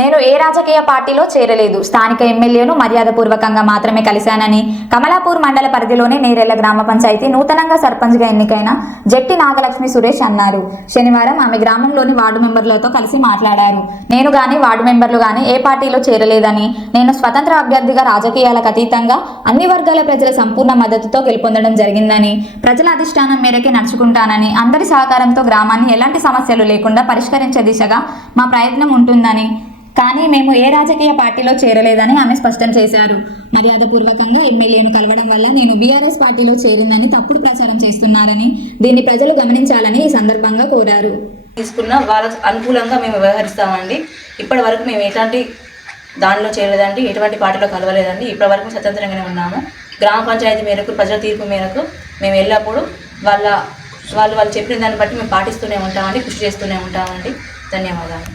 నేను ఏ రాజకీయ పార్టీలో చేరలేదు. స్థానిక ఎమ్మెల్యేను మర్యాదపూర్వకంగా మాత్రమే కలిశానని కమలాపూర్ మండల పరిధిలోని నేరెళ్ల గ్రామ పంచాయతీ నూతనంగా సర్పంచ్గా ఎన్నికైన జట్టి నాగలక్ష్మి సురేష్ అన్నారు. శనివారం ఆమె గ్రామంలోని వార్డు మెంబర్లతో కలిసి మాట్లాడారు. నేను గాని వార్డు మెంబర్లు గాని ఏ పార్టీలో చేరలేదని, నేను స్వతంత్ర అభ్యర్థిగా రాజకీయాలకు అతీతంగా అన్ని వర్గాల ప్రజల సంపూర్ణ మద్దతుతో గెలుపొందడం జరిగిందని, ప్రజల అధిష్టానం మేరకే నడుచుకుంటానని, అందరి సహకారంతో గ్రామాన్ని ఎలాంటి సమస్యలు లేకుండా పరిష్కరించే దిశగా మా ప్రయత్నం ఉంటుందని, కానీ మేము ఏ రాజకీయ పార్టీలో చేరలేదని ఆమె స్పష్టం చేశారు. మర్యాదపూర్వకంగా ఎమ్మెల్యేను కలవడం వల్ల నేను బీఆర్ఎస్ పార్టీలో చేరిందని తప్పుడు ప్రచారం చేస్తున్నారని, దీన్ని ప్రజలు గమనించాలని ఈ సందర్భంగా కోరారు. తీసుకున్న వాళ్ళకు అనుకూలంగా మేము వ్యవహరిస్తామండి. ఇప్పటి వరకు మేము ఎలాంటి దానిలో చేరలేదండి, ఎటువంటి పార్టీలో కలవలేదండి. ఇప్పటి వరకు స్వతంత్రంగానే ఉన్నాము. గ్రామ పంచాయతీ మేరకు, ప్రజల తీర్పు మేరకు మేము ఎల్లప్పుడూ వాళ్ళు చెప్పిన దాన్ని బట్టి మేము పాటిస్తూనే ఉంటామండి, కృషి చేస్తూనే ఉంటామండి. ధన్యవాదాలు.